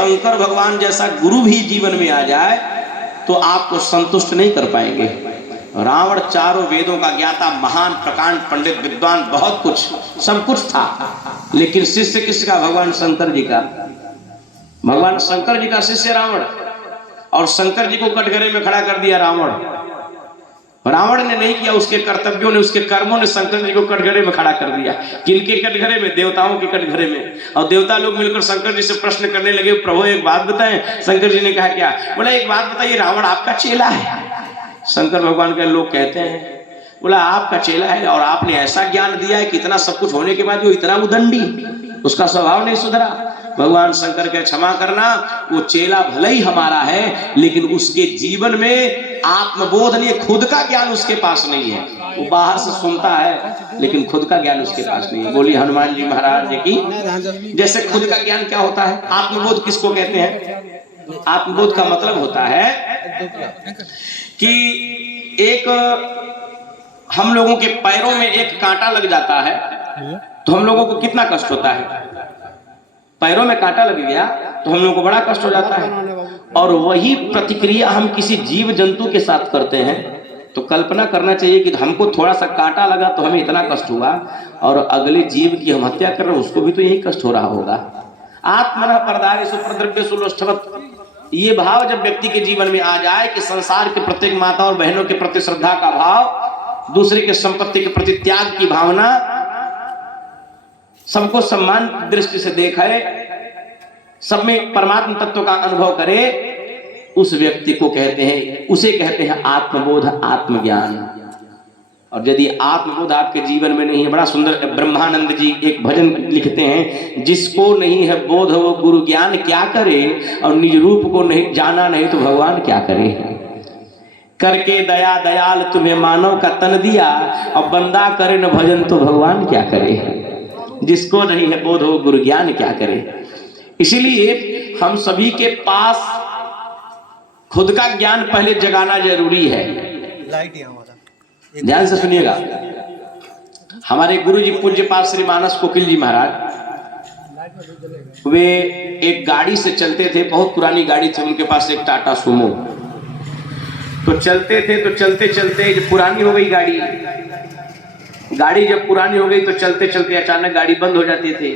शंकर भगवान जैसा गुरु भी जीवन में आ जाए तो आपको संतुष्ट नहीं कर पाएंगे। रावण चारों वेदों का ज्ञाता, महान, प्रकांड, पंडित, विद्वान, बहुत कुछ, सब कुछ था, लेकिन शिष्य किसका? भगवान शंकर जी का। भगवान शंकर जी का शिष्य रावण, और शंकर जी को कटघरे में खड़ा कर दिया रावण। रावण ने नहीं किया, उसके कर्तव्यों ने, उसके कर्मों ने शंकर जी को कटघरे में खड़ा कर दिया। किनके कटघरे में? देवताओं के कटघरे में। और देवता लोग मिलकर शंकर जी से प्रश्न करने लगे, प्रभु एक बात बताएं। शंकर जी ने कहा क्या? बोला एक बात बताइए, रावण आपका चेला है? शंकर भगवान के लोग कहते हैं, बोला आपका चेला है और आपने ऐसा ज्ञान दिया है कि इतना सब कुछ होने के बाद वो इतना उदंडी, उसका स्वभाव नहीं सुधरा। भगवान शंकर के क्षमा करना, वो चेला भले ही हमारा है, लेकिन उसके जीवन में आत्मबोध नहीं, खुद का ज्ञान उसके पास नहीं है। वो बाहर से सुनता है लेकिन खुद का ज्ञान उसके पास नहीं है। बोली हनुमान जी महाराज जी की। जैसे खुद का ज्ञान क्या होता है? आत्मबोध किसको कहते हैं? आत्मबोध का मतलब होता है कि एक, हम लोगों के पैरों में एक कांटा लग जाता है तो हम लोगों को कितना कष्ट होता है? पैरों में कांटा लग गया तो हम लोगों को बड़ा कष्ट हो जाता है। और वही प्रतिक्रिया हम किसी जीव जंतु के साथ करते हैं तो कल्पना करना चाहिए कि हमको थोड़ा सा कांटा लगा तो हमें इतना कष्ट हुआ, और अगले जीव की हम हत्या कर रहे हैं उसको भी तो यही कष्ट हो रहा होगा। आत्मनः परदारेषु प्रद्रव्येषु लोष्ठवत्, ये भाव जब व्यक्ति के जीवन में आ जाए कि संसार के प्रत्येक माता और बहनों के प्रति श्रद्धा का भाव, दूसरे के संपत्ति के प्रति त्याग की भावना, सबको सम्मान दृष्टि से देखे, सब में परमात्म तत्व का अनुभव करे, उस व्यक्ति को कहते हैं, उसे कहते हैं आत्मबोध, आत्मज्ञान। और यदि आत्मबोध आपके जीवन में नहीं है, बड़ा सुंदर ब्रह्मानंद जी एक भजन लिखते हैं, जिसको नहीं है बोध वो गुरु ज्ञान क्या करे, और निज रूप को नहीं जाना नहीं तो भगवान क्या करे। करके दया दयाल तुम्हें मानव का तन दिया, और बंदा करे न भजन तो भगवान क्या करे। जिसको नहीं है बोध हो गुरु ज्ञान क्या करे। इसीलिए हम सभी के पास खुद का ज्ञान पहले जगाना जरूरी है। ध्यान से सुनिएगा। हमारे गुरु जी पूज्य पाठ श्री मानस कोकिल जी महाराज, वे एक गाड़ी से चलते थे, बहुत पुरानी गाड़ी थी उनके पास, एक टाटा सुमो। तो चलते थे तो चलते चलते जब पुरानी हो गई गाड़ी जब पुरानी हो गई तो चलते चलते अचानक गाड़ी बंद हो जाती थी।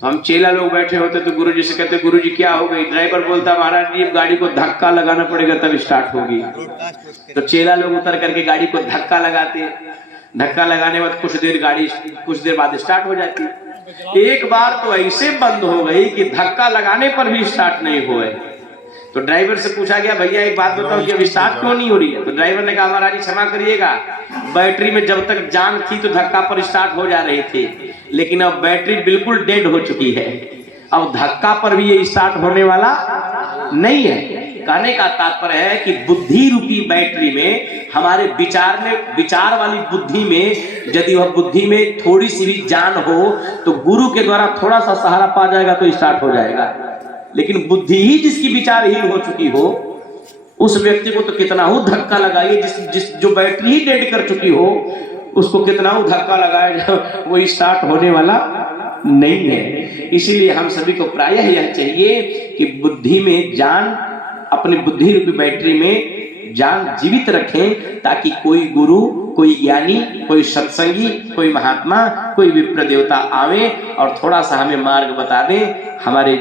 तो हम चेला लोग बैठे होते तो गुरुजी से कहते, गुरुजी क्या हो गई? ड्राइवर बोलता, महाराज जी गाड़ी को धक्का लगाना पड़ेगा तब स्टार्ट होगी। तो चेला लोग उतर करके गाड़ी को धक्का लगाते, धक्का लगाने बाद कुछ देर बाद स्टार्ट हो जाती। एक बार तो ऐसे बंद हो गई कि धक्का लगाने पर भी स्टार्ट नहीं हुए। तो ड्राइवर से पूछा गया, भैया एक बात बताओ कि अभी स्टार्ट क्यों नहीं हो रही है? तो ड्राइवर ने कहा, महाराज जी क्षमा करिएगा, बैटरी में जब तक जान थी तो धक्का पर स्टार्ट हो जा रही थी, लेकिन अब बैटरी बिल्कुल डेड हो चुकी है, अब धक्का पर भी ये स्टार्ट होने वाला नहीं है। कहने का तात्पर्य है कि बुद्धि रूपी बैटरी में, हमारे विचार वाली बुद्धि में यदि वह बुद्धि में थोड़ी सी भी जान हो तो गुरु के द्वारा थोड़ा सा सहारा पा जाएगा तो स्टार्ट हो जाएगा। लेकिन बुद्धि ही जिसकी विचारहीन हो चुकी हो, उस व्यक्ति को तो कितना हो धक्का लगाइए, जो बैटरी ही डेड कर चुकी हो उसको कितना हो धक्का लगाए, वो स्टार्ट होने वाला नहीं है। इसीलिए हम सभी को प्रायः यह चाहिए कि बुद्धि में जान, अपनी बुद्धि रूपी बैटरी में जान जीवित रखें, ताकि कोई गुरु, कोई ज्ञानी, कोई सत्संगी, कोई महात्मा, कोई विप्र देवता आवे और थोड़ा सा हमें मार्ग बता दे। हमारे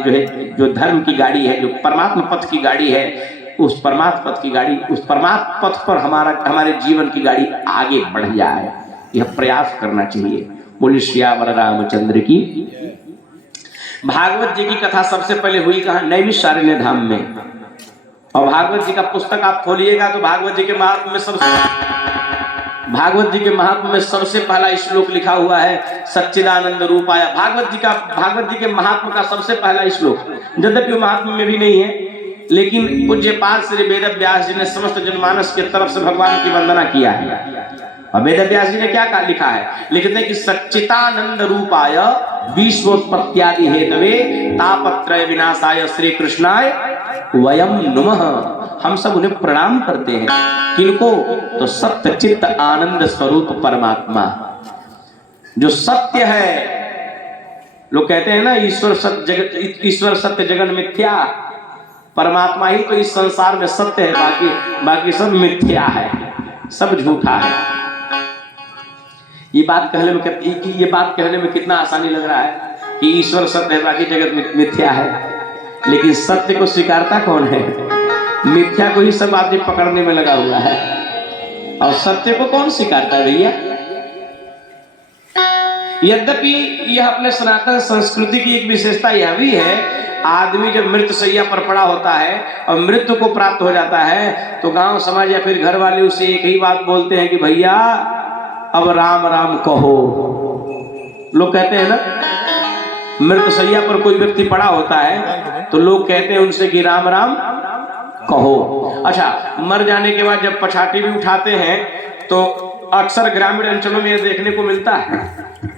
जो धर्म की गाड़ी है, जो परमात्मा पथ की गाड़ी है, उस परमात्मा पथ की गाड़ी, उस परमात्मा पथ पर हमारे जीवन की गाड़ी आगे बढ़ जाए, यह प्रयास करना चाहिए। बोलिए श्यावर रामचंद्र की। भागवत जी की कथा सबसे पहले हुई कहाँ? नैमिषारण्य धाम में। और भागवत जी का पुस्तक आप खोलिएगा तो भागवत जी के महात्म्य में सबसे पहला श्लोक लिखा हुआ है, सच्चिदानंद रूपाय। भागवत जी के महात्मा का सबसे पहला श्लोक, यद्यपि महात्मा में भी नहीं है, लेकिन पूज्य पाद श्री वेद व्यास जी ने समस्त जनमानस के तरफ से भगवान की वंदना किया है। और वेद व्यास जी ने क्या लिखा है? लिखते हैं कि सच्चिदानंद रूपाय विश्वोत्पत्त्यादि हेतवे तापत्रय विनाशाय श्री कृष्णाय वयम नमः। हम सब उन्हें प्रणाम करते हैं। किनको? तो सत्य चित्त आनंद स्वरूप परमात्मा, जो सत्य है, लोग कहते हैं ना ईश्वर सत्य जगत मिथ्या, परमात्मा ही तो इस संसार में सत्य है, बाकी सब मिथ्या है, सब झूठा है। ये बात कहने में कितना आसानी लग रहा है कि ईश्वर सत्य है बाकी जगत मिथ्या है, लेकिन सत्य को स्वीकारता कौन है? मिथ्या को ही सब आदमी पकड़ने में लगा हुआ है, और सत्य को कौन स्वीकारता है भैया? यद्यपि यह अपने सनातन संस्कृति की एक विशेषता यह भी है, आदमी जब मृत शैया पर पड़ा होता है और मृत्यु को प्राप्त हो जाता है तो गांव समाज या फिर घर वाले उसे एक ही बात बोलते हैं कि भैया अब राम राम कहो। लोग कहते हैं ना, मृत शैया पर कोई व्यक्ति पड़ा होता है तो लोग कहते हैं उनसे कि राम राम कहो। अच्छा, मर जाने के बाद जब पछाटी भी उठाते हैं तो अक्सर ग्रामीण अंचलों में यह देखने को मिलता है,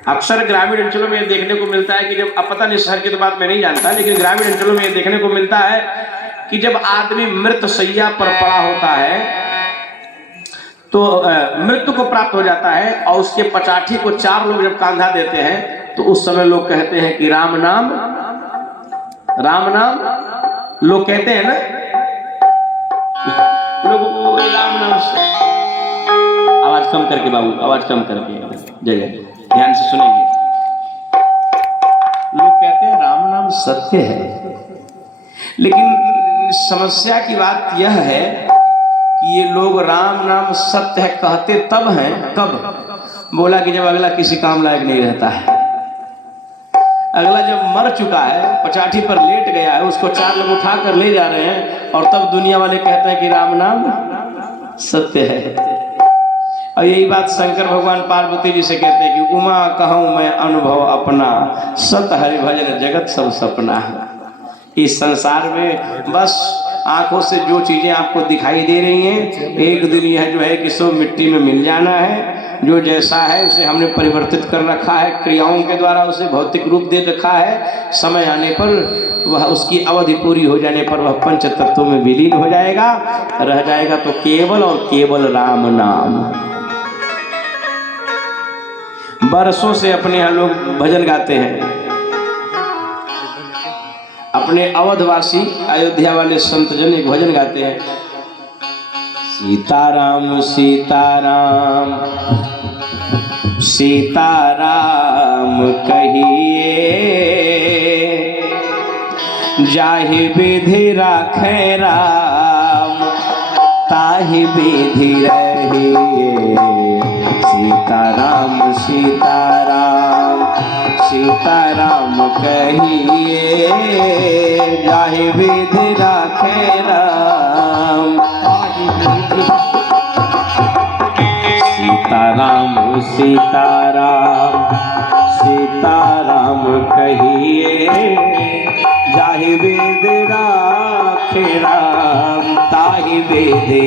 अक्सर ग्रामीण अंचलों में यह देखने को मिलता है कि जब, अब पता नहीं शहर की तो बात मैं नहीं जानता, लेकिन ग्रामीण अंचलों में यह देखने को मिलता है कि जब आदमी मृत शैया पर पड़ा होता है तो मृत्यु को प्राप्त हो जाता है और उसके पचाठी को 4 लोग जब कांधा देते हैं तो उस समय लोग कहते हैं कि राम नाम लोग कहते हैं ना, लोग राम नाम से, आवाज कम करके बाबू, आवाज कम करके, जय ध्यान से सुनेंगे। लोग कहते हैं राम नाम सत्य है, लेकिन समस्या की बात यह है कि ये लोग राम नाम सत्य है कहते तब हैं, कब? बोला कि जब अगला किसी काम लायक नहीं रहता है, अगला जब मर चुका है, पचाठी पर लेट गया है, उसको 4 लोग उठा कर ले जा रहे हैं और तब दुनिया वाले कहते हैं कि राम नाम सत्य है। और यही बात शंकर भगवान पार्वती जी से कहते हैं कि उमा कहूँ मैं अनुभव अपना, सत हरि भजन जगत सब सपना। इस संसार में बस आंखों से जो चीजें आपको दिखाई दे रही हैं, एक दिन यह जो है कि सब मिट्टी में मिल जाना है। जो जैसा है उसे हमने परिवर्तित कर रखा है, क्रियाओं के द्वारा उसे भौतिक रूप दे रखा है। समय आने पर वह, उसकी अवधि पूरी हो जाने पर वह पंच तत्वों में विलीन हो जाएगा, रह जाएगा तो केवल और केवल राम नाम। बरसों से अपने यहाँ लोग भजन गाते हैं, अपने अवधवासी अयोध्या वाले संतजन एक भजन गाते हैं, सीताराम सीताराम सीताराम कहिए, जाहि विधि राखे राम ताहि विधि रहिए। सीताराम सीताराम सीताराम कहिए, जाहि विधि राखे राम। सीताराम सीताराम सीताराम कहिए, जाहि विधि राखे राम ताहि विधि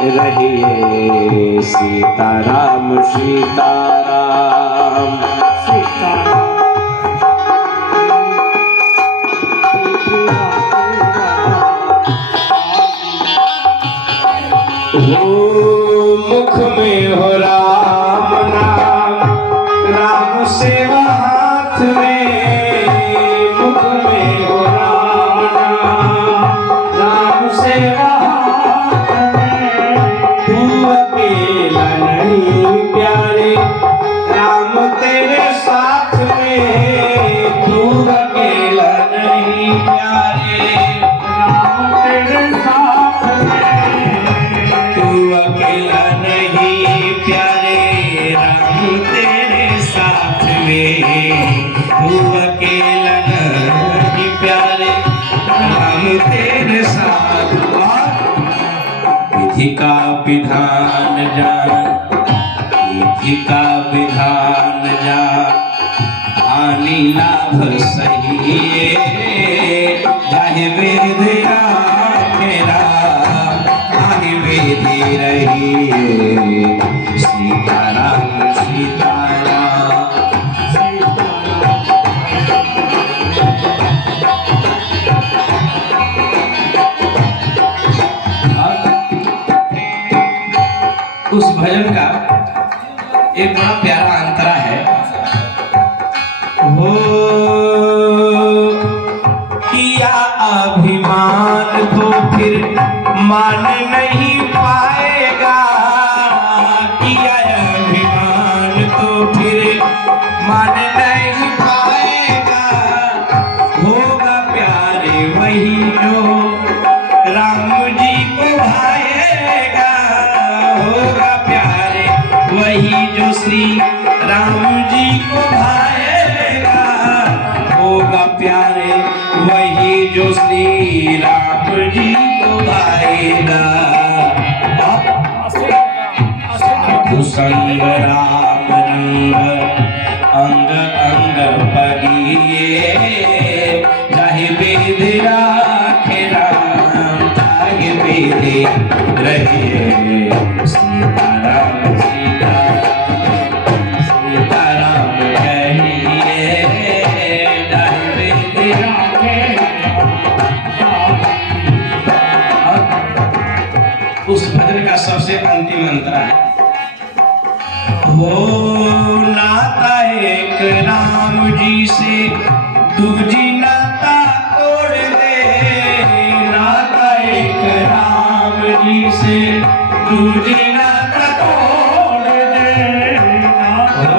रहिए। सीताराम सीताराम सीताराम मुख में हो राम नाम, राम सेवा हाथ में, मुख में हो राम नाम, राम सेवा हाथ में। तू अकेला नहीं प्यारे, राम तेरे साथ में। तू अकेला नहीं प्यारे, राम तेरे साथ में। तू अकेला नहीं प्यारे, राम तेरे साथ में। तू अकेला नहीं प्यारे, राम तेरे साथ में। विधि का विधान जान, विधि का विधान जान, हानि लाभ सही। जाहि विधि राखे राम ताहि विधि रहिए। सीताराम सीताराम उस भजन का एक बड़ा प्यारा अंतरा है। हो अभिमान तो फिर मान नहीं पाएगा, किया अभिमान तो फिर मान नहीं पाएगा। होगा प्यारे वही जो राम जी को भाएगा, होगा प्यारे वही जो श्री राम जी को भाएगा, होगा प्यारे वही जो श्री राम जी को भाएगा। साधु संग राम रंग अंग अंग पगिए, जाहि वेद राखे राम ताहि वेद रहिए। सीताराम सीताराम सीताराम कहिए, जाहि वेद राखे। उस भजन का सबसे अंतिम मंत्र है, हो नाता एक राम जी से दूजी नाता तोड़ दे, नाता एक राम जी से दूजी नाता तोड़ दे। हो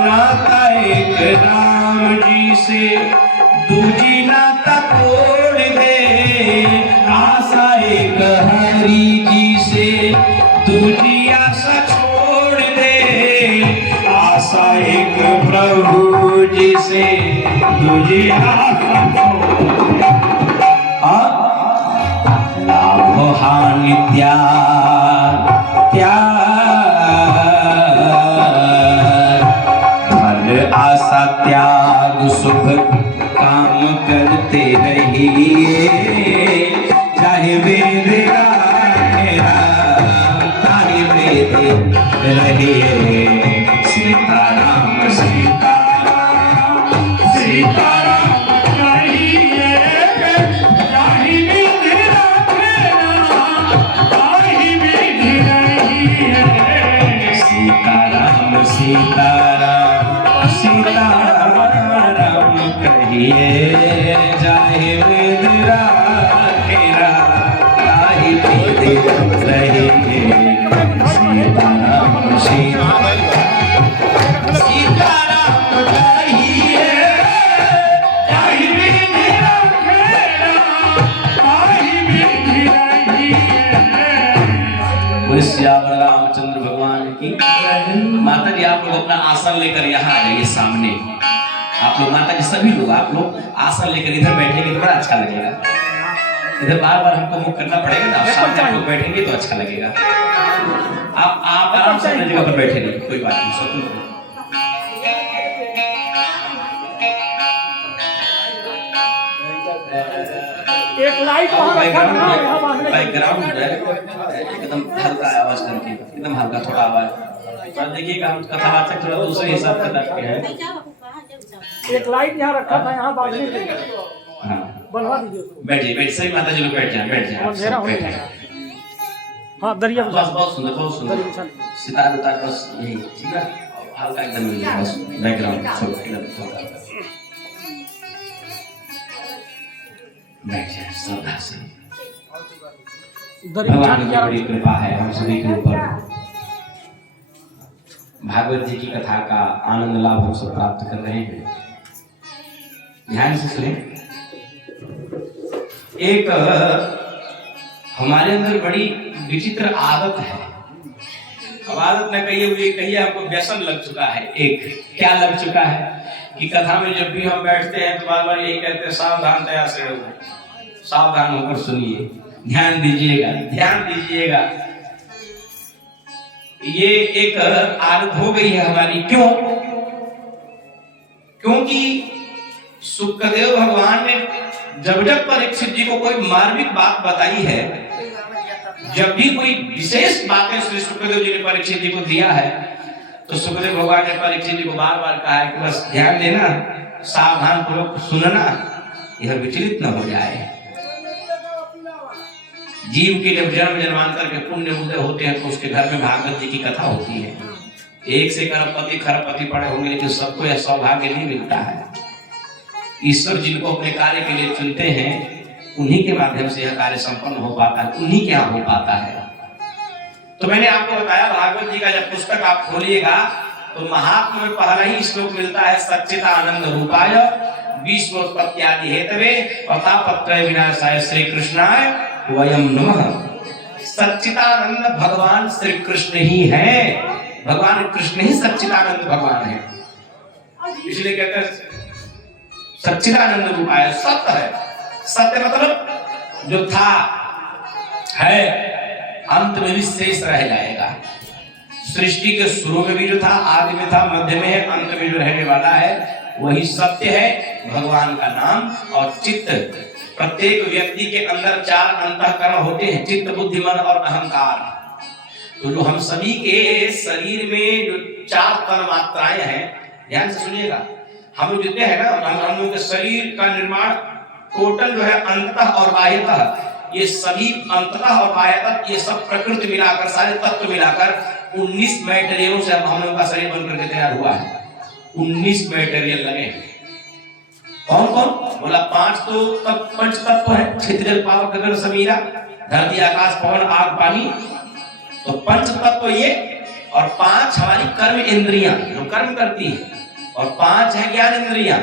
नाता एक राम जी से दूजी नाता तोड़ दे, आशा एक हरि जी से दूजी आशा छोड़ दे, आशा एक प्रभु जी से दूजी आशा छोड़ दे। लाभ हानि त्याग फल आशा त्याग शुभ काम करते रहिए, चाहे वेद राखे राम ताहि वेद रहिए। सीताराम सीताराम सीताराम कहिए, जाहि वेद राखे राम ताहि वेद रहिए। सीताराम सीताराम सीताराम कहिए, जाहि वेद राखे राम ताहि वेद रहिए। सीताराम सीताराम सीताराम कहिए, जाहि वेद राखे राम ताहि वेद रहिए। बोल सियावर रामचंद्र भगवान की। माता जी आप लोग अपना आसन लेकर यहाँ आ जाइए सामने। आप लोग माता जी सभी लोग आप लोग आसन लेकर इधर बैठेंगे तो बड़ा अच्छा लगेगा। इधर बार बार हमको मुख करना पड़ेगा ना, सामने आप लोग बैठेंगे तो अच्छा लगेगा। आप आराम से अपनी जगह पर बैठे रहिए, कोई बात नहीं, स्वतंत्र। एक लाइट वहां रखा था, यहां बांधने बैकग्राउंड एकदम हल्का आवाज करके, एकदम हल्का थोड़ा आवाज। और देखिएगा हम कथावाचक थोड़ा दूसरे हिसाब से रखते हैं। एक लाइट यहां रखा था, यहां बांधने के लिए। हां बनवा दीजिए उसको। बैठिए, बैठ सही माता जी लोग बैठ जाए अंधेरा होने लगा। हाँ दरिया बस, बहुत सुंदर बहुत सुंदर। सितार उतार बस यही ठीक है, हल्का एकदम बस बैकग्राउंड सब एकदम हल्का। बैठ जाए श्रद्धा से। भगवान की बड़ी कृपा है हम सभी के ऊपर। भागवत जी की कथा का आनंद लाभ हम सब प्राप्त कर रहे हैं। ध्यान से सुने। एक हमारे अंदर बड़ी विचित्र आदत है। अब आदत न कहिए हमको व्यसन लग चुका है। एक क्या लग चुका है कि कथा में जब भी हम बैठते हैं तो बार बार यही कहते हैं सावधान दया से रहो, सावधान होकर सुनिए, ध्यान दीजिएगा, ध्यान दीजिएगा। ये एक आदत हो गई है हमारी। क्यों? क्योंकि सुखदेव भगवान ने जब जब परीक्षित जी को कोई मार्मिक बात बताई है, जब भी कोई विशेष बातें श्री सुखदेव जी ने परीक्षित जी को दिया है, तो सुखदेव भगवान ने परीक्षित जी को बार बार कहा है कि बस ध्यान देना, सावधान पूर्वक सुनना, यह विचलित न हो जाए। जीव के जब जन्म जन्मांतर के पुण्य उदय होते हैं तो उसके घर में भागवत जी की कथा होती है। एक से खरबपति पड़े होंगे, लेकिन सबको यह सौभाग्य नहीं मिलता है। ईश्वर जिनको अपने कार्य के लिए चुनते हैं उन्हीं के माध्यम से यह कार्य संपन्न हो पाता है, उन्हीं के यहाँ हो पाता है। तो मैंने आपको बताया भागवत जी का जब पुस्तक आप खोलिएगा तो महात्मा में पहला ही श्लोक मिलता है, सच्चिदानंद रूपाय विश्वोत्पत्ति आदि हेतवे प्रतापत्रय विनाशाय श्री कृष्णाय वयम नमः। सच्चिदानंद भगवान श्री कृष्ण ही है, भगवान कृष्ण ही सच्चिदानंद भगवान है। इसलिए कहते हैं सच्चिदानंद रूपाय, सत्य है। सत्य मतलब जो था है अंत में भी शेष रह जाएगा। सृष्टि के शुरू में भी जो था, आदि में था, मध्य में है, अंत में जो रहने वाला है वही सत्य है। भगवान का नाम और चित्त, प्रत्येक व्यक्ति के अंदर 4 अंतःकरण होते हैं, चित्त, बुद्धि, मन और अहंकार। तो जो हम सभी के शरीर में जो 4 तन मात्राएं हैं, ध्यान से सुनिएगा, हम लोग जितने हैं ना, हम लोग के शरीर का निर्माण टोटल जो है अंततः और बाह्यतः, ये सभी अंततः और बाह्यतः ये सब प्रकृति मिलाकर, सारे तत्व मिलाकर 19 मटेरियलों से हम लोग का शरीर बनकर के तैयार हुआ है। 19 मटेरियल लगे। कौन कौन? बोला 5 तो पंच तत्व है, क्षेत्र पावक गगन समीरा, धरती आकाश पवन आग पानी, तो पंच तत्व ये, और 5 हमारी कर्म इंद्रियां जो कर्म करती है, और 5 है ज्ञान इंद्रियां।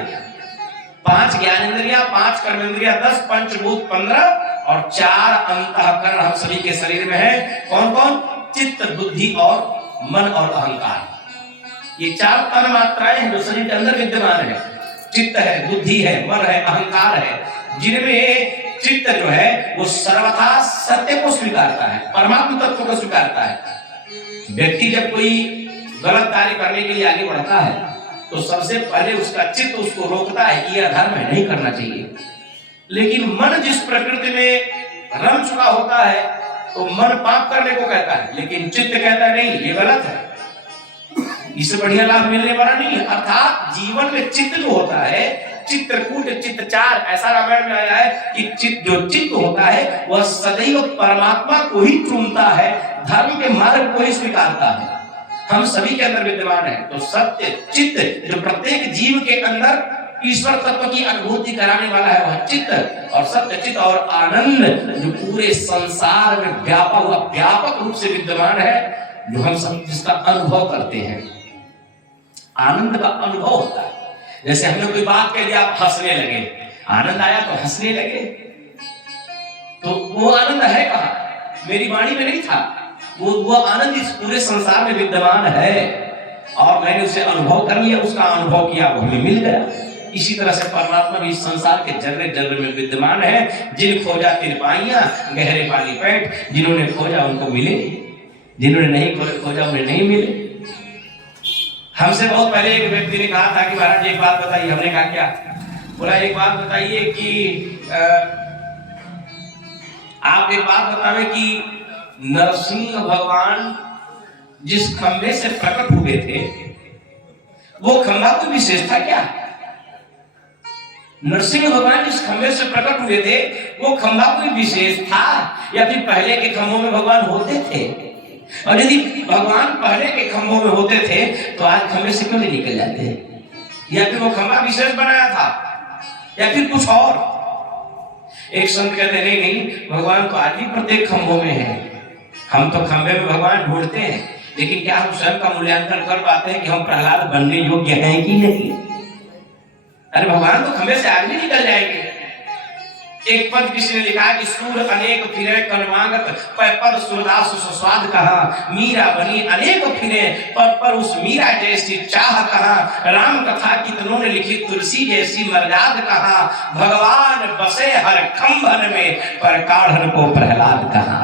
5 ज्ञान इंद्रियां, 5 कर्म इंद्रियां, 10 पंचभूत 15 और 4 अंतःकरण हम सभी के शरीर में है। कौन कौन? चित्त, बुद्धि और मन और अहंकार। ये 4 तन मात्राएं हैं जो शरीर के अंदर विद्यमान है। चित्त है, बुद्धि है, मन है, अहंकार है, जिनमें चित्त जो है वो सर्वथा सत्य को स्वीकारता है, परमात्मा तत्व को स्वीकारता है। व्यक्ति जब कोई गलत कार्य करने के लिए आगे बढ़ता है तो सबसे पहले उसका चित्त उसको रोकता है कि यह धर्म है, नहीं करना चाहिए। लेकिन मन जिस प्रकृति में रम चुका होता है तो मन पाप करने को कहता है, लेकिन चित्त कहता है नहीं, ये गलत है, इससे बढ़िया लाभ मिलने वाला नहीं है। अर्थात जीवन में चित्त जो होता है, चित्रकूट चित्तचार, ऐसा रामायण में आया है कि जो चित्त होता है वह सदैव परमात्मा को ही चुनता है, धर्म के मार्ग को ही स्वीकारता है। हम सभी के अंदर विद्यमान है। तो सत्य चित्त जो प्रत्येक जीव के अंदर ईश्वर तत्व की अनुभूति कराने वाला है वह चित्त, और सत्य चित्त और आनंद जो पूरे संसार में व्यापा हुआ व्यापक रूप से विद्यमान है, जो हम सब जिसका अनुभव करते हैं। आनंद का अनुभव होता है। जैसे हमने कोई बात कह दी, आप हंसने लगे, आनंद आया तो हंसने लगे, तो वो आनंद है कहाँ? मेरी वाणी में नहीं था, वो आनंद इस पूरे संसार में विद्यमान है और मैंने उसे अनुभव कर लिया, उसका अनुभव किया, वो हमें मिल गया। इसी तरह से परमात्मा भी इस संसार के जर्रे जर्रे में विद्यमान है। जिन खोजा तिन पाइयां गहरे पानी पैठ, जिन्होंने खोजा उनको मिले, जिन्होंने नहीं खोजा उन्हें नहीं मिले। हमसे बहुत पहले एक व्यक्ति ने कहा था कि महाराज एक बात बताइए। हमने कहा क्या? बोला एक बात बताइए कि आप एक बात बतावे कि नरसिंह भगवान जिस खंभे से प्रकट हुए थे वो खंभा कोई विशेषता क्या? नरसिंह भगवान जिस खंभे से प्रकट हुए थे वो खंभा कोई विशेष था या फिर पहले के खंभों में भगवान होते थे? और यदि भगवान पहले के खंभों में होते थे तो आज खंभे से क्यों नहीं निकल जाते? या फिर वो खंभा विशेष बनाया था या फिर कुछ और? एक संत कहते नहीं नहीं, भगवान तो आज भी प्रत्येक खंभों में है। हम तो खंभे में भगवान ढूंढते हैं, लेकिन क्या हम स्वयं का मूल्यांकन कर पाते हैं कि हम प्रहलाद बनने योग्य हैं कि नहीं? अरे भगवान तो खंभे से आज भी निकल जाएंगे। एक पद किसी ने लिखा कि सूर अनेक फिरे कनमागत पद सूरदास सुस्वाद कहा, मीरा बनी अनेक फिरे पर उस मीरा जैसी चाह कहा, राम कथा कितनों ने लिखी तुलसी जैसी मर्याद कहा, भगवान बसे हर खंभन में पर काढ़न को प्रहलाद कहा।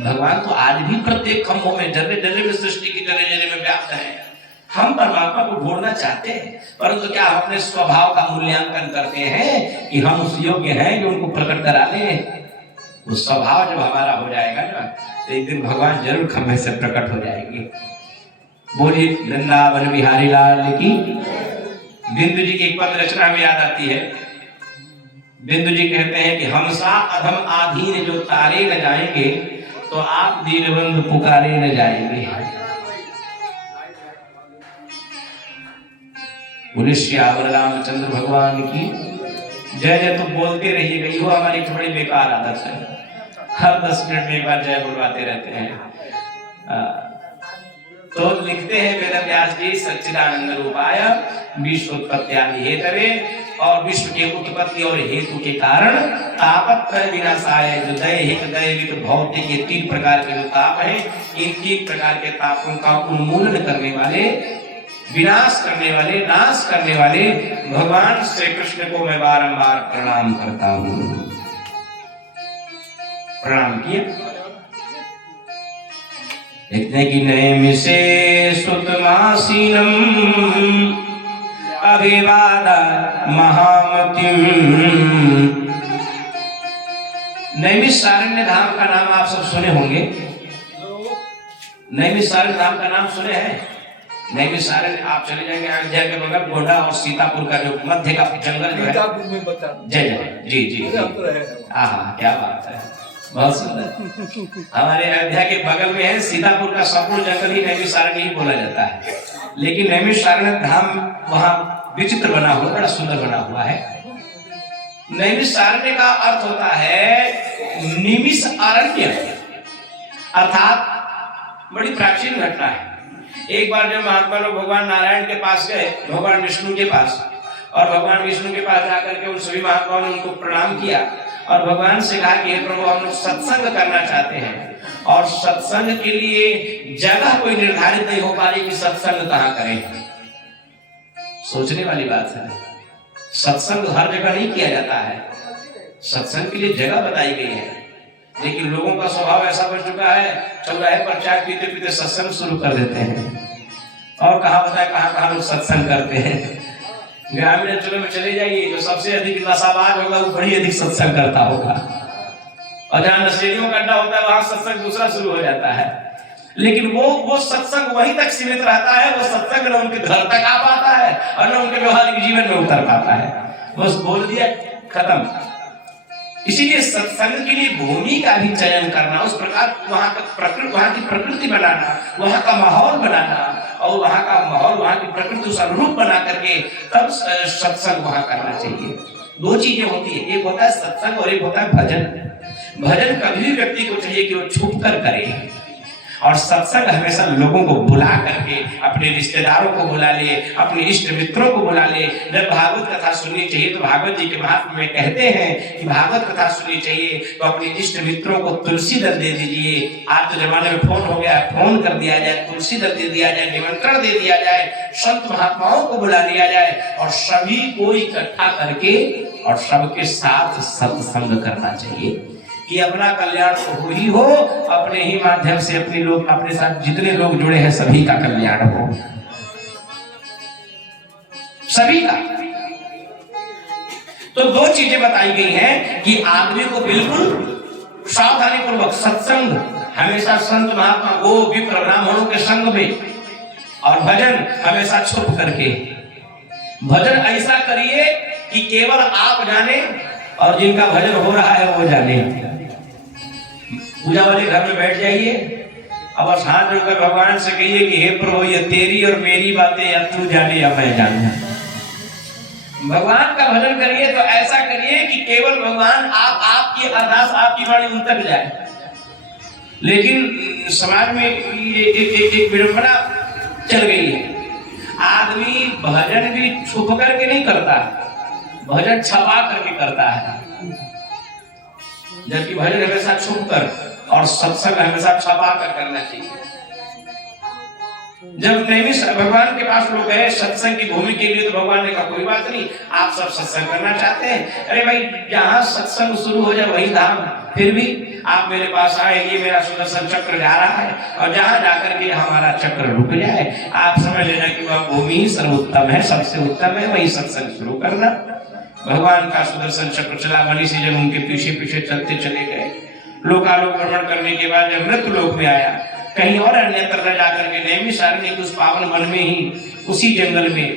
भगवान तो आज भी प्रत्येक खंभों में जर्रे जर्रे में सृष्टि की जर्रे जर्रे में व्याप्त है। हम परमात्मा को ढूंढना चाहते हैं, परंतु क्या हम अपने स्वभाव का मूल्यांकन करते हैं कि हम उस योग्य हैं कि उनको प्रकट करा लें? वो स्वभाव जब हमारा हो जाएगा ना तो एक दिन भगवान जरूर खंभे से प्रकट हो जाएंगे। बोलिए वृंदावन बिहारी लाल की। बिंदु जी की एक पद रचना में याद आती है। बिंदु जी कहते हैं कि हमसा अधम आधीन जो तारे न जाएंगे तो आप दीनबंधु पुकारे न जाएंगे। बोले श्यावर रामचंद्र भगवान की जय जय। तो बोलते रहिएगा, ये हमारी थोड़ी बेकार आदत है, हर 10 मिनट में एक बार जय बुलवाते रहते हैं। तो लिखते हैं वेद व्यास जी, सच्चिदानंद रूपाय विश्व उत्पत्त्यादि हेतवे, और विश्व के उत्पत्ति और हेतु के कारण तापत्रय विनाशाय, जो दैहिक दैविक भौतिक ये 3 प्रकार के जो ताप है, इन 3 प्रकार के तापों का उन्मूलन करने वाले, विनाश करने वाले, नाश करने वाले भगवान श्री कृष्ण को मैं बारंबार प्रणाम करता हूँ। प्रणाम किया। देखते हैं कि नैमिषे सुतमासीनम अभिवादा महामतिम। नैमिषारण्य धाम का नाम आप सब सुने होंगे। नैमिषारण्य धाम का नाम सुने हैं? नैमिषारण्य आप चले जाएंगे अयोध्या के बगल गोंडा और सीतापुर का जो मध्य का जंगल जो है। जय जय जी जी। हाँ, क्या बात है, बहुत सुंदर। हमारे अयोध्या के बगल में है सीतापुर का संपूर्ण जंगल ही नैमिषारण्य ही बोला जाता है। लेकिन नैमिषारण्य धाम वहाँ विचित्र बना हुआ, बड़ा सुंदर बना हुआ है। नैमिषारण्य का अर्थ होता है निमिष अरण्य, अर्थात बड़ी प्राचीन घटना है। एक बार जब महात्मा लोग भगवान नारायण के पास गए, भगवान विष्णु के पास, और भगवान विष्णु के पास जाकर के उन सभी महात्माओं ने उनको प्रणाम किया और भगवान से कहा कि हे प्रभु, हम लोग सत्संग करना चाहते हैं, और सत्संग के लिए जगह कोई निर्धारित नहीं हो पा रही कि सत्संग कहाँ करें। सोचने वाली बात है, सत्संग हर जगह नहीं किया जाता है, सत्संग के लिए जगह बताई गई है। लेकिन लोगों का स्वभाव ऐसा बन चुका है, चौराहे पर चाय पीते पीते सत्संग शुरू कर देते हैं। और कहाँ बताए कहाँ लोग सत्संग करते हैं। ग्रामीण अंचलों में चले जाइए, जो सबसे अधिक नशाबाज होगा वो बड़ी अधिक सत्संग करता होगा, और जहाँ नशेड़ियों का अड्डा होता है वहां सत्संग दूसरा शुरू हो जाता है। लेकिन वो सत्संग वहीं तक सीमित रहता है, वो सत्संग न उनके घर तक आ पाता है और न उनके व्यवहारिक जीवन में उतर पाता है। बस बोल दिया, खत्म। इसीलिए सत्संग के लिए भूमि का भी चयन करना, उस प्रकार वहाँ की प्रकृति बनाना, वहाँ का माहौल बनाना, और वहाँ का माहौल, वहाँ की प्रकृति उस अनुरूप बना करके तब सत्संग वहाँ करना चाहिए। 2 चीजें होती है, एक होता है सत्संग और एक होता है भजन। भजन कभी भी व्यक्ति को चाहिए कि वो छुप कर करे, और सत्संग हमेशा लोगों को बुला करके, अपने रिश्तेदारों को बुला ले, अपने इष्ट मित्रों को बुला ले। जब भागवत कथा सुननी चाहिए तो भागवत जी के महात्म्य में कहते हैं कि भागवत कथा सुननी चाहिए तो अपने इष्ट मित्रों को तुलसी दल दे दीजिए। आज तो जमाने में फोन हो गया, फोन कर दिया जाए, तुलसी दल दे दिया जाए, निमंत्रण दे दिया जाए, संत महात्माओं को बुला लिया जाए, और सभी को इकट्ठा करके और सबके साथ सत्संग करना चाहिए कि अपना कल्याण तो हो ही हो, अपने ही माध्यम से अपने लोग, अपने साथ जितने लोग जुड़े हैं सभी का कल्याण हो, सभी का। तो 2 चीजें बताई गई हैं कि आदमी को बिल्कुल सावधानी पूर्वक सत्संग, हमेशा संत महात्मा गो विप्र ब्राह्मणों के संग में, और भजन हमेशा छुप करके। भजन ऐसा करिए कि केवल आप जाने और जिनका भजन हो रहा है वो जाने। पूजा वाले घर में बैठ जाइए, अब बस हाथ जोड़कर भगवान से कहिए कि हे प्रभु, ये तेरी और मेरी बातें या तू जाने या मैं जानूं। भगवान का भजन करिए तो ऐसा करिए कि केवल भगवान आपकी अरदास, आपकी वाणी उन तक जाए। लेकिन समाज में एक विडंबना चल गई है, आदमी भजन भी छुप करके नहीं करता, भजन छपा करके करता है। जबकि भजन हमेशा छुप कर और सत्संग हमेशा छपा कर करना चाहिए। जब नैमिष भगवान के पास लोग गए सत्संग की भूमि के लिए, तो भगवान ने कहा कोई बात नहीं, आप सब सत्संग करना चाहते हैं, अरे भाई जहाँ सत्संग शुरू हो जाए वही धाम, फिर भी आप मेरे पास आए, ये मेरा सुदर्शन चक्र जा रहा है, और जहाँ जाकर के हमारा चक्र रुक जाए, आप समझ लेना कि वह भूमि ही सर्वोत्तम है, सबसे उत्तम है, वही सत्संग शुरू करना। भगवान का सुदर्शन चक्र चला, मनी से जब उनके पीछे पीछे चलते चले गए। लोकालोक भ्रमण करने के बाद जब मृत्यु लोक में आया, कहीं और अन्यत्र न जाकर के नैमिषारण्य के उस पावन वन में ही, उसी जंगल में,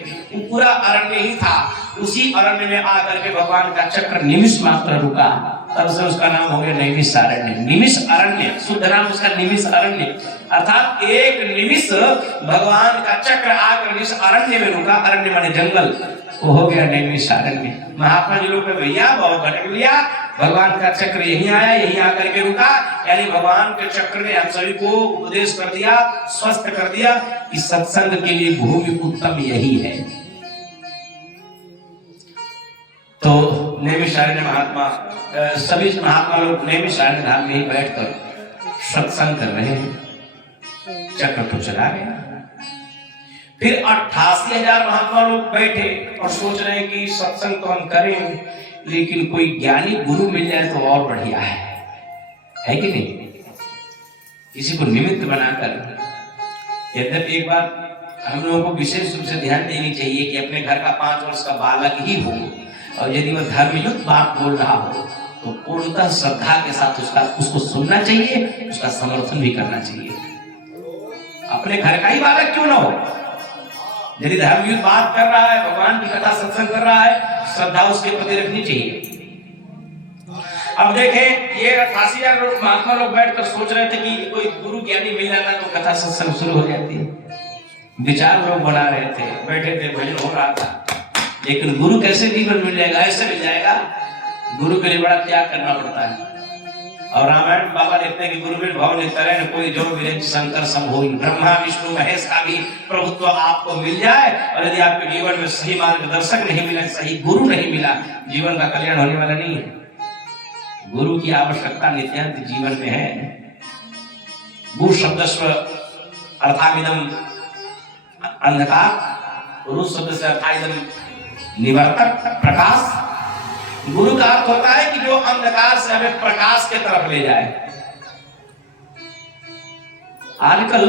पूरा अरण्य ही था, उसी अरण्य में आकर के भगवान का चक्र निमिष मात्र रुका। तब से उसका नाम हो गया नैमिषारण्य। निमिषारण्य शुद्ध नाम उसका निमिषारण्य, अर्थात एक निमिष भगवान का चक्र आकर इस अरण्य में रुका। अरण्य माने जंगल, वो हो गया नैमिषारण्य। महात्मा जी लोग भैया बहुत भटक लिया, भगवान का चक्र यहीं आया, यहीं आकर के रुका, यानी भगवान के चक्र ने हम सभी को उपदेश कर दिया, स्वस्थ कर दिया कि सत्संग के लिए भूमि उत्तम यही है। तो नैमिषारण्य महात्मा, सभी महात्मा लोग नैमिषारण्य धाम में ही बैठकर सत्संग कर रहे हैं, चक्र तो चला गया। फिर 88,000 महात्मा लोग बैठे और सोच रहे हैं कि सत्संग तो हम करें, लेकिन कोई ज्ञानी गुरु मिल जाए तो और बढ़िया है कि नहीं? किसी को निमित्त बनाकर, यद्यपि एक बात हम लोगों को विशेष रूप से ध्यान देनी चाहिए कि अपने घर का 5 वर्ष का बालक ही हो और यदि वह धर्मयुक्त बात बोल रहा हो तो पूर्णतः श्रद्धा के साथ उसको सुनना चाहिए, उसका समर्थन भी करना चाहिए। अपने घर का ही बालक क्यों ना हो, यदि धर्मयुक्त बात कर रहा है, भगवान की कथा सत्संग कर रहा है, श्रद्धा उसके प्रति रखनी चाहिए। अब देखें, ये 88,000 लोग महात्मा लोग बैठकर सोच रहे थे कि कोई गुरु ज्ञानी मिल जाता तो कथा सत्संग शुरू हो जाती है। विचार लोग बना रहे थे, बैठे थे, भजन हो रहा था, लेकिन गुरु कैसे जीवन मिल जाएगा? ऐसे मिल जाएगा? गुरु के लिए बड़ा त्याग करना पड़ता है। और रामायण बाबा लिखते हैं कि गुरुबिन भव नितरैन कोई जो विरंच शंकर सम होई। ब्रह्मा विष्णु महेश का भी प्रभुत्व आपको मिल जाए, और यदि आपके जीवन में सही मार्गदर्शक नहीं मिला, सही गुरु नहीं मिला, जीवन का कल्याण होने वाला नहीं है। गुरु की आवश्यकता नित्यांत जीवन में है। गुरु शब्दस्व अर्थामिदम अंधकार, गुरु शब्द से अर्थाइदम निवर्तक प्रकाश। गुरु का अर्थ होता है कि जो अंधकार से हमें प्रकाश के तरफ ले जाए। आजकल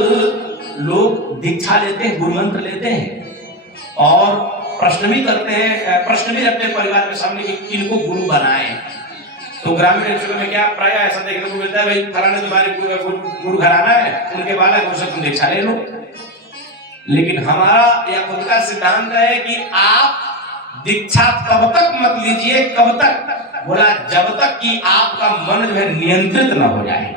लोग दीक्षा लेते हैं, गुरु मंत्र लेते हैं और प्रश्न भी करते हैं, प्रश्न भी रखते हैं परिवार के सामने कि किनको गुरु बनाएं। तो ग्रामीण अंचलों में क्या प्राय ऐसा देखने को मिलता है, भाई फलाने तुम्हारे गुरु घराना है, उनके बालक उनसे तुम दीक्षा ले लो। लेकिन हमारा यह खुद का सिद्धांत है कि आप दीक्षा तब तक मत लीजिए, कब तक? बोला जब तक कि आपका मन जो है नियंत्रित न हो जाए,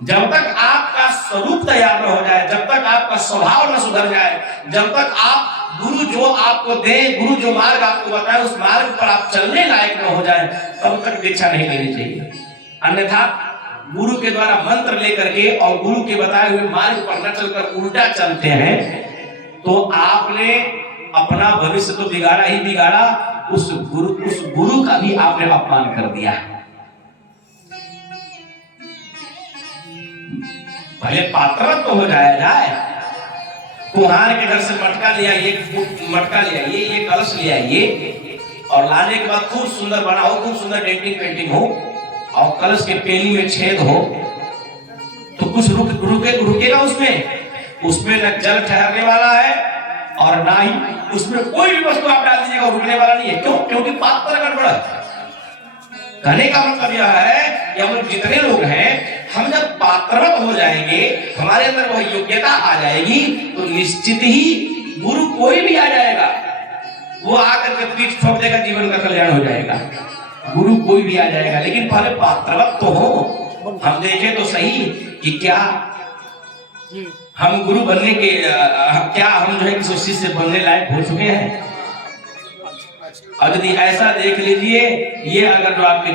जब तक आपका स्वरूप तैयार न हो जाए, जब तक आपका स्वभाव न सुधर जाए, जब तक आप गुरु जो आपको दे, गुरु जो मार्ग आपको बताए उस मार्ग पर आप चलने लायक न हो जाए, तब तक दीक्षा नहीं लेनी चाहिए। अन्यथा गुरु के द्वारा मंत्र लेकर के और गुरु के बताए हुए मार्ग पर न चलकर उल्टा चलते हैं तो आपने अपना भविष्य तो बिगाड़ा ही बिगाड़ा, उस गुरु का भी आपने अपमान कर दिया। भले पात्र तो हो जाए, कुम्हार के घर से मटका ले आइए, ये कलश ले आइए और लाने के बाद खूब सुंदर बना हो, खूब सुंदर डेंटिंग पेंटिंग हो और कलश के पेली में छेद हो तो कुछ रुकेगा उसमें न जल ठहरने वाला है और ना ही उसमें कोई भी वस्तु आप डाल दीजिएगा रुकने वाला नहीं है। क्यों? क्योंकि पात्र गड़बड़ है। कहने का मतलब यह है कि हम लोग जितने लोग हैं, हम जब पात्रवत हो जाएंगे, हमारे अंदर वह योग्यता आ जाएगी तो निश्चित ही गुरु कोई भी आ जाएगा, वो आकर के पीठ ठोक देगा, जीवन का कल्याण हो जाएगा। गुरु कोई भी आ जाएगा, लेकिन पहले पात्रवत तो हो। हम देखें तो सही कि क्या हम गुरु बनने के क्या हम जो है किसी शिष्य बनने लायक हो चुके हैं? और यदि ऐसा देख लीजिए, ये अगर जो आपके